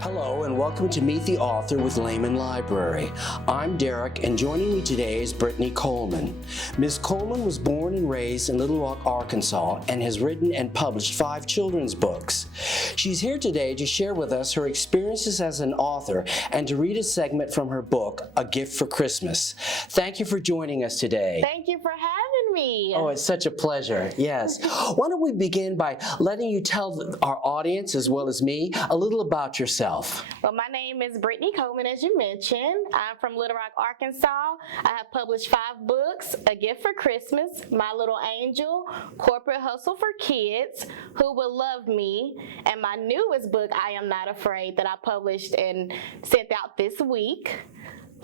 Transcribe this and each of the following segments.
Hello and welcome to Meet the Author with Layman Library. I'm Derek and joining me today is Brittany Coleman. Ms. Coleman was born and raised in Little Rock, Arkansas and has written and published 5 children's books. She's here today to share with us her experiences as an author and to read a segment from her book, A Gift for Christmas. Thank you for joining us today. Thank you for having me. Oh, it's such a pleasure. Yes. Why don't we begin by letting you tell our audience as well as me a little about yourself. Well, my name is Brittany Coleman, as you mentioned. I'm from Little Rock, Arkansas. I have published 5 books: A Gift for Christmas, My Little Angel, Corporate Hustle for Kids, Who Will Love Me, and my newest book, I Am Not Afraid, that I published and sent out this week.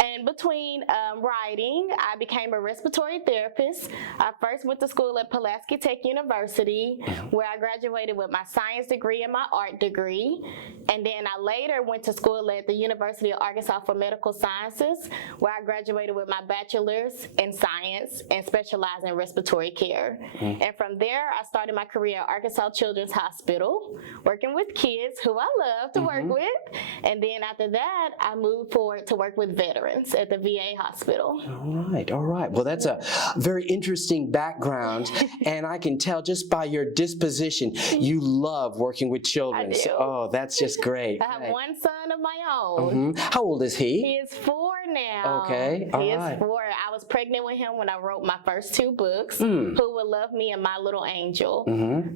And between writing, I became a respiratory therapist. I first went to school at Pulaski Tech University, where I graduated with my science degree and my art degree. And then I later went to school at the University of Arkansas for Medical Sciences, where I graduated with my bachelor's in science and specialized in respiratory care. And from there, I started my career at Arkansas Children's Hospital, working with kids who I love to work with. And then after that, I moved forward to work with veterans at the VA hospital. All right. Well, that's a very interesting background, and I can tell just by your disposition, you love working with children. I do. Oh, that's just great. I have one son of my own. How old is he? He is 4 now. Okay. He is 4. I was pregnant with him when I wrote my first 2 books, Who Will Love Me and My Little Angel.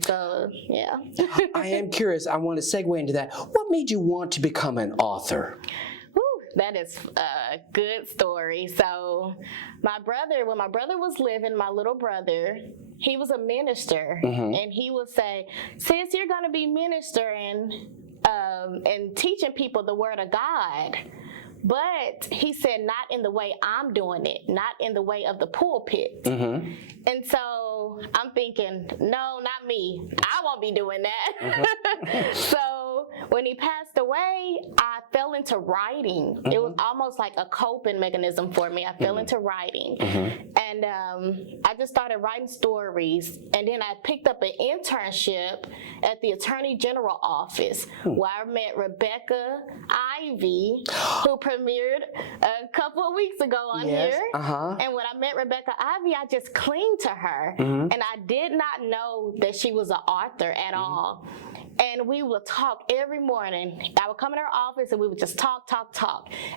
So, yeah. I am curious. I want to segue into that. What made you want to become an author? That is a good story. So when my brother was living, my little brother, he was a minister, and he would say, "Sis, you're going to be ministering and teaching people the word of God." But he said, not in the way I'm doing it, not in the way of the pulpit. And so I'm thinking, no, not me. I won't be doing that. So when he passed away, I fell into writing. It was almost like a coping mechanism for me. I fell into writing. And I just started writing stories. And then I picked up an internship at the Attorney General office, where I met Rebecca Ivy, who premiered a couple of weeks ago on here. And when I met Rebecca Ivy, I just clinged to her. And I did not know that she was an author at all. And we would talk every morning. I would come in her office and we would just talk.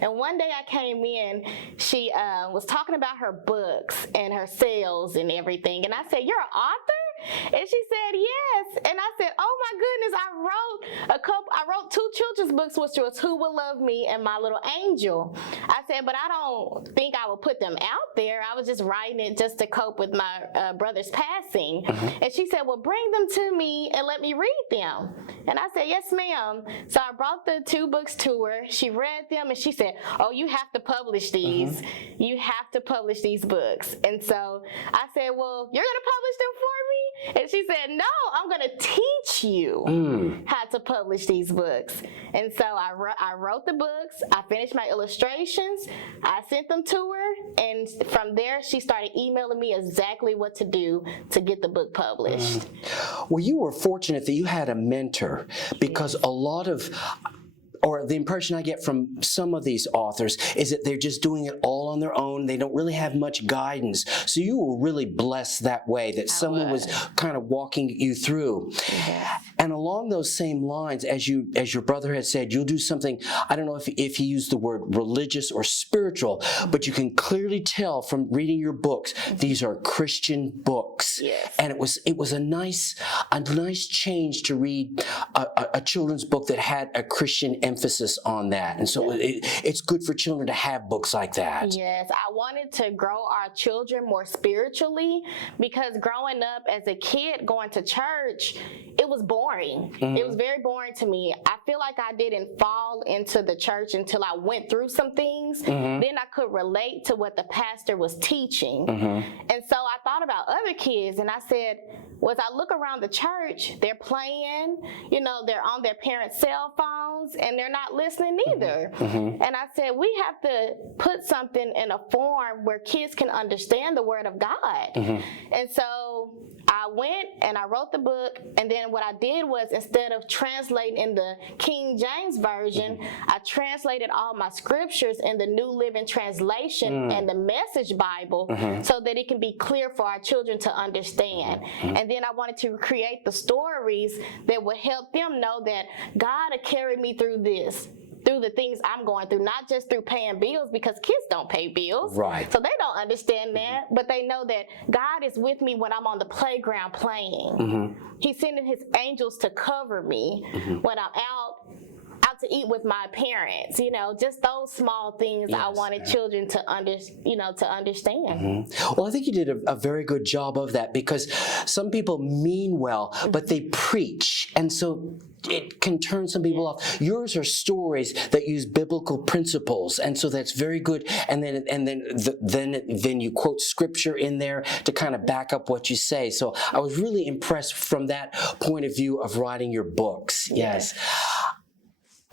And one day I came in, she was talking about her books and her sales and everything. And I said, "You're an author?" And she said, "Yes." And I said, "Oh my goodness, I wrote 2 children's books, which was Who Will Love Me and My Little Angel." I said, "But I don't think I would put them out there. I was just writing it just to cope with my brother's passing." And she said, "Well, bring them to me and let me read them." And I said, "Yes, ma'am." So I brought the 2 books to her. She read them and she said, "Oh, you have to publish these. You have to publish these books." And so I said, "Well, you're going to publish them for me?" And she said, "No, I'm going to teach you how to publish these books." And so I wrote the books. I finished my illustrations. I sent them to her. And from there, she started emailing me exactly what to do to get the book published. Well, you were fortunate that you had a mentor, because a lot of, or the impression I get from some of these authors is that they're just doing it all on their own. They don't really have much guidance. So you were really blessed that way, that someone was kind of walking you through. And along those same lines, as your brother had said, you'll do something, I don't know if he used the word religious or spiritual, but you can clearly tell from reading your books, these are Christian books. And it was a nice change to read a children's book that had a Christian emphasis on that. And so it's good for children to have books like that. Yes, I wanted to grow our children more spiritually, because growing up as a kid going to church, it was boring. It was very boring to me. I feel like I didn't fall into the church until I went through some things. Then I could relate to what the pastor was teaching. And so I thought about other kids and I said, well, as I look around the church, they're playing, they're on their parents' cell phones and they're not listening either. And I said, we have to put something in a form where kids can understand the word of God. And so I went and I wrote the book, and then what I did was, instead of translating in the King James Version, I translated all my scriptures in the New Living Translation and the Message Bible so that it can be clear for our children to understand. And then I wanted to create the stories that would help them know that God will carry me through this, through the things I'm going through, not just through paying bills, because kids don't pay bills. Right. So they don't understand that, but they know that God is with me when I'm on the playground playing. He's sending his angels to cover me when I'm out to eat with my parents. Just those small things I wanted children to understand. Well, I think you did a very good job of that, because some people mean well, but they preach, and so it can turn some people off. Yours are stories that use biblical principles, and so that's very good. And then you quote scripture in there to kind of back up what you say. So I was really impressed from that point of view of writing your books. Yes.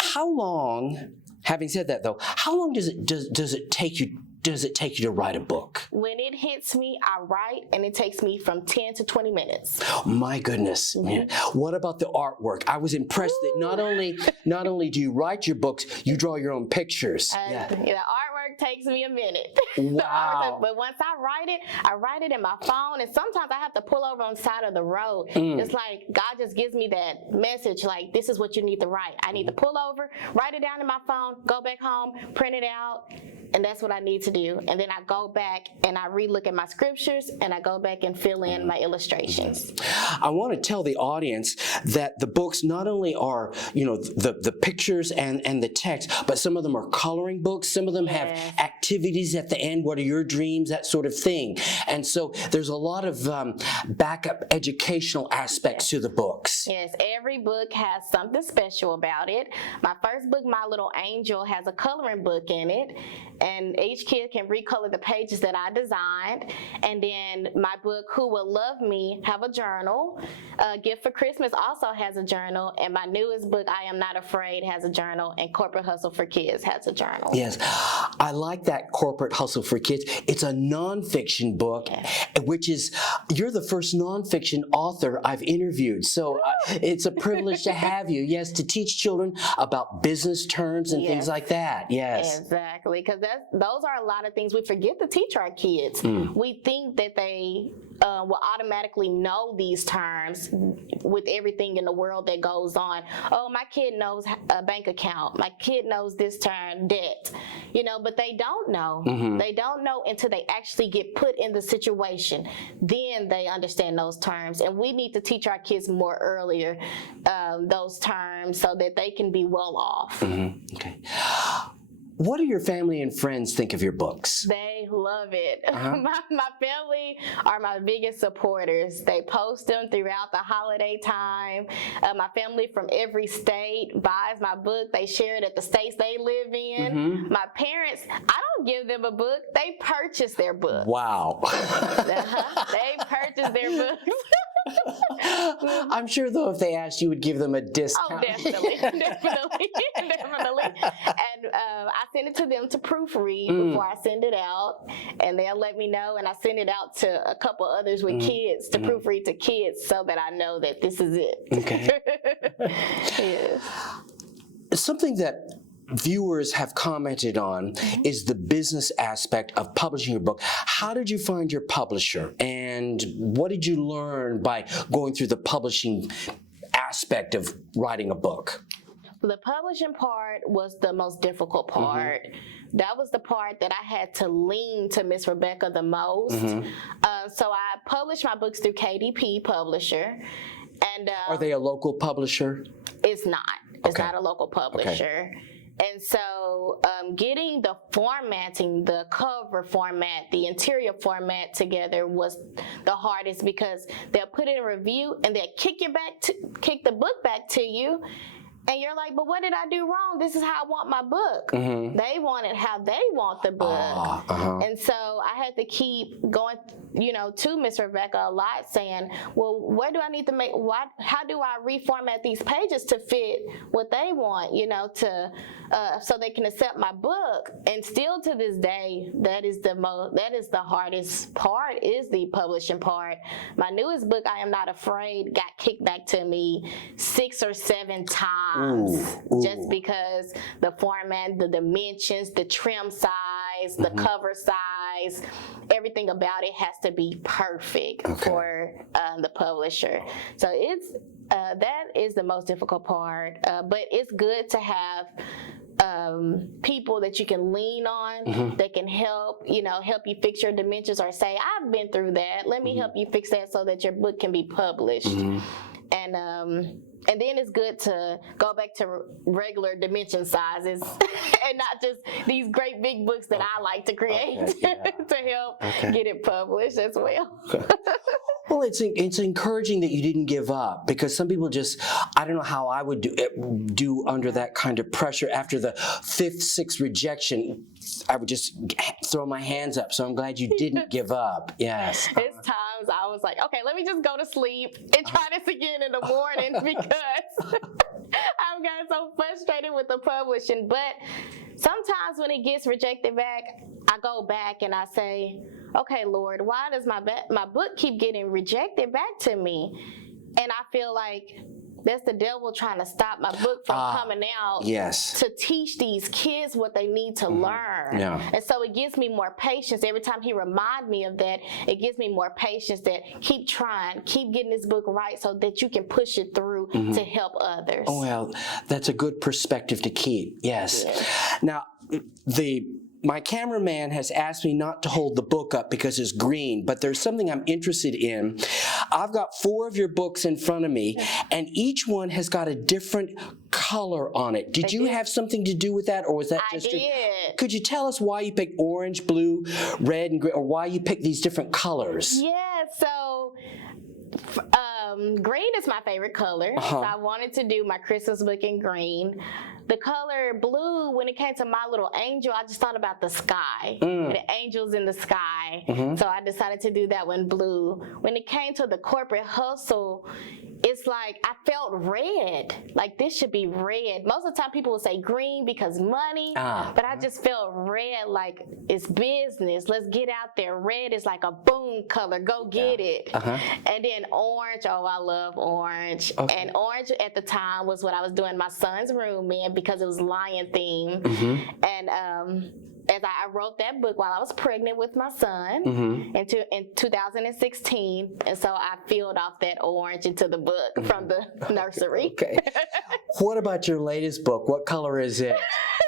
How long? Having said that, though, how long does it take you? Does it take you to write a book? When it hits me, I write, and it takes me from 10 to 20 minutes. My goodness. What about the artwork? I was impressed that not only do you write your books, you draw your own pictures. The artwork takes me a minute. Wow. But once I write it in my phone, and sometimes I have to pull over on the side of the road. It's like God just gives me that message, like, this is what you need to write. I need to pull over, write it down in my phone, go back home, print it out, and that's what I need to do. And then I go back and I re-look at my scriptures, and I go back and fill in my illustrations. I want to tell the audience that the books not only are, the pictures and the text, but some of them are coloring books. Some of them have activities at the end. What are your dreams? That sort of thing. And so there's a lot of backup educational aspects to the books. Yes, every book has something special about it. My first book, My Little Angel, has a coloring book in it, and each kid can recolor the pages that I designed. And then my book, Who Will Love Me, have a journal. Gift for Christmas also has a journal, and my newest book, I Am Not Afraid, has a journal, and Corporate Hustle for Kids has a journal. Yes, I like that, Corporate Hustle for Kids. It's a nonfiction book, which is, you're the first nonfiction author I've interviewed. So it's a privilege to have you, to teach children about business terms and things like that. Yes. Exactly, because those are a lot of things we forget to teach our kids. We think that they will automatically know these terms with everything in the world that goes on. Oh, my kid knows a bank account. My kid knows this term, debt. But they don't know. They don't know until they actually get put in the situation. Then they understand those terms. And we need to teach our kids more earlier those terms so that they can be well off. Okay. What do your family and friends think of your books? They love it. My family are my biggest supporters. They post them throughout the holiday time. My family from every state buys my book. They share it at the states they live in. My parents, I don't give them a book. They purchase their books. Wow. They purchase their books. I'm sure, though, if they asked, you would give them a discount. Oh, definitely. And I send it to them to proofread before I send it out, and they'll let me know, and I send it out to a couple others with kids to proofread to kids so that I know that this is it. Okay. Yes. Something that viewers have commented on is the business aspect of publishing your book. How did you find your publisher, and what did you learn by going through the publishing aspect of writing a book? The publishing part was the most difficult part. That was the part that I had to lean to Miss Rebecca the most. So I published my books through KDP Publisher. And are they a local publisher? It's not. It's not a local publisher. And so getting the formatting, the cover format, the interior format together was the hardest, because they'll put in a review and they'll kick the book back to you. And you're like, but what did I do wrong? This is how I want my book. They want it how they want the book. And so I had to keep going, to Miss Rebecca a lot, saying, well, what do I need to make? How do I reformat these pages to fit what they want, so they can accept my book? And still to this day, that is the hardest part, is the publishing part. My newest book, I Am Not Afraid, got kicked back to me 6 or 7 times, just because the format, the dimensions, the trim size, the cover size, everything about it has to be perfect for the publisher. So it's that is the most difficult part, but it's good to have people that you can lean on that can help you fix your dimensions, or say, I've been through that, let me help you fix that so that your book can be published. And then it's good to go back to regular dimension sizes and not just these great big books that I like to create to help get it published as well. Well, it's encouraging that you didn't give up, because some people just, I don't know how I would do under that kind of pressure. After the 5th, 6th rejection, I would just throw my hands up. So I'm glad you didn't give up. Yes. It's times I was like, okay, let me just go to sleep and try this again in the morning, because I've gotten so frustrated with the publishing. But sometimes when it gets rejected back, I go back and I say, okay, Lord, why does my book keep getting rejected back to me? And I feel like that's the devil trying to stop my book from coming out. Yes. To teach these kids what they need to learn. Yeah. And so it gives me more patience. Every time he reminds me of that, it gives me more patience that keep trying, keep getting this book right so that you can push it through to help others. Oh, well, that's a good perspective to keep. Yes. Now, my cameraman has asked me not to hold the book up because it's green, but there's something I'm interested in. I've got 4 of your books in front of me, and each one has got a different color on it. Did you have something to do with that, or was that just I did. Could you tell us why you picked orange, blue, red, and green, or why you picked these different colors? Yeah, so green is my favorite color. So I wanted to do my Christmas book in green. The color blue, when it came to My Little Angel, I just thought about the sky, the angels in the sky. So I decided to do that one blue. When it came to the corporate hustle, it's like I felt red, like this should be red. Most of the time people will say green because money, but I just felt red, like it's business. Let's get out there. Red is like a boom color. Go get it. And then orange, oh, I love orange. And orange at the time was what I was doing my son's room in, because it was lion themed. And as I wrote that book while I was pregnant with my son in 2016, and so I filled off that orange into the book from the nursery. Okay. What about your latest book? What color is it?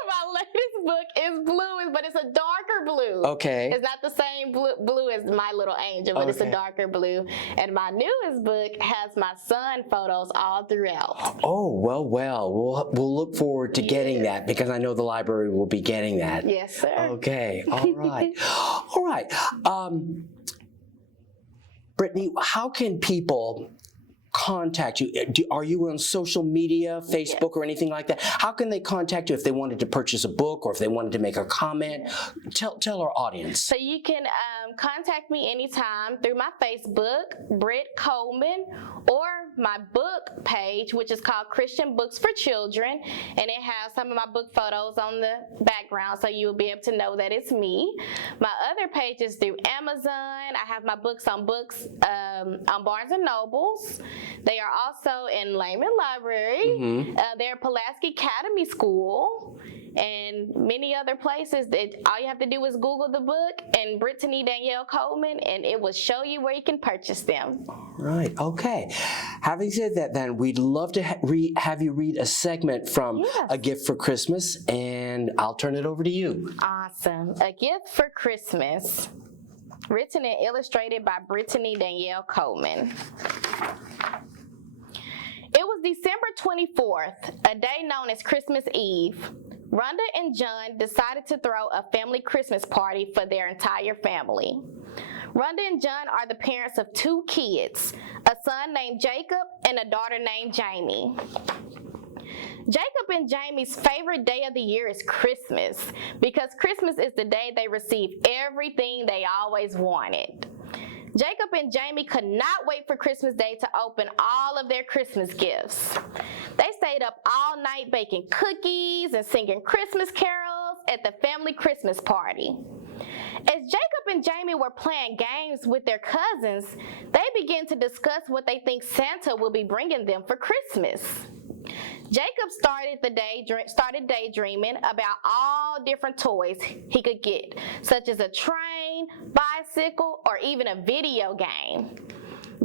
My latest book is blue, but it's a darker blue. Okay. It's not the same blue as My Little Angel, but it's a darker blue. And my newest book has my son photos all throughout. Oh, well. We'll look forward to getting that, because I know the library will be getting that. Yes, sir. Okay. All right. All right. Brittany, how can people contact you? Are you on social media, Facebook or anything like that? How can they contact you if they wanted to purchase a book or if they wanted to make a comment? Tell our audience. So you can contact me anytime through my Facebook, Britt Coleman, or my book page, which is called Christian Books for Children, and it has some of my book photos on the background, so you'll be able to know that it's me. My other page is through Amazon. I have my books on on Barnes & Nobles. They are also in Lehman Library. They're at Pulaski Academy School, and many other places. All you have to do is Google the book and Brittany Danielle Coleman, and it will show you where you can purchase them. All right. Okay. Having said that, then, we'd love to have you read a segment from A Gift for Christmas, and I'll turn it over to you. Awesome. A Gift for Christmas, written and illustrated by Brittany Danielle Coleman. It was December 24th, a day known as Christmas Eve. Rhonda and John decided to throw a family Christmas party for their entire family. Rhonda and John are the parents of 2 kids, a son named Jacob and a daughter named Jamie. Jacob and Jamie's favorite day of the year is Christmas because Christmas is the day they receive everything they always wanted. Jacob and Jamie could not wait for Christmas Day to open all of their Christmas gifts. They stayed up all night baking cookies and singing Christmas carols at the family Christmas party. As Jacob and Jamie were playing games with their cousins, they began to discuss what they think Santa will be bringing them for Christmas. Jacob started daydreaming about all different toys he could get, such as a train, bicycle, or even a video game.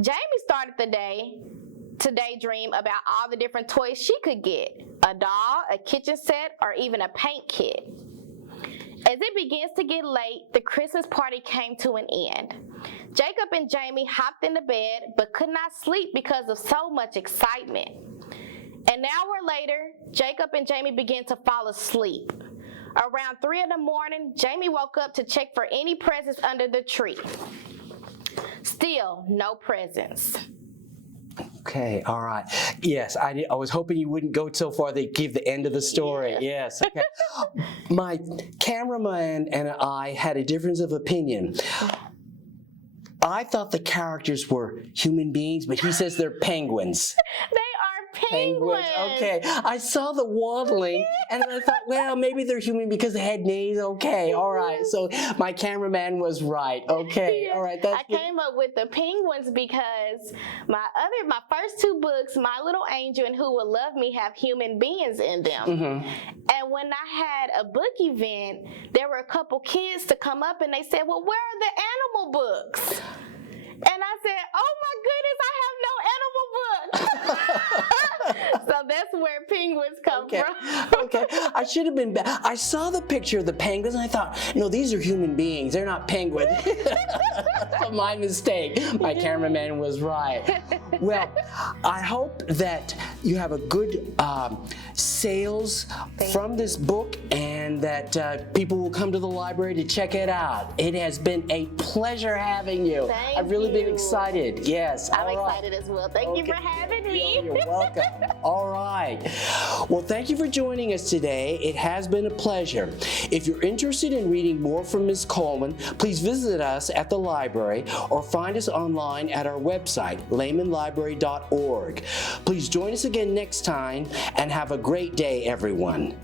Jamie started the day to daydream about all the different toys she could get, a doll, a kitchen set, or even a paint kit. As it begins to get late, the Christmas party came to an end. Jacob and Jamie hopped into bed but could not sleep because of so much excitement. An hour later, Jacob and Jamie began to fall asleep. Around 3 in the morning, Jamie woke up to check for any presents under the tree. Still, no presents. Okay, all right. Yes, I was hoping you wouldn't go so far they give the end of the story. Yeah. Yes, okay. My cameraman and I had a difference of opinion. I thought the characters were human beings, but he says they're penguins. They are penguins. Okay, I saw the waddling, and then I thought, well, maybe they're human because they had names. Okay, all right. So my cameraman was right. Okay, all right. That's I came up with the penguins because my first 2 books, My Little Angel and Who Will Love Me, have human beings in them. Mm-hmm. And when I had a book event, there were a couple kids to come up and they said, well, where are the animal books? And I said, oh my goodness, I have no animal books. So that's where penguins come from. Okay, I should have been back. I saw the picture of the penguins and I thought, no, these are human beings. They're not penguins. So my mistake. My cameraman was right. Well, I hope that you have a good sales from this book and that people will come to the library to check it out. It has been a pleasure having you. I've really been excited. Yes. I'm excited as well. Thank you for having me. You're welcome. All right. Well, thank you for joining us today. It has been a pleasure. If you're interested in reading more from Ms. Coleman, please visit us at the library or find us online at our website, lehmanlibrary.org. Please join us again next time and have a great day, everyone.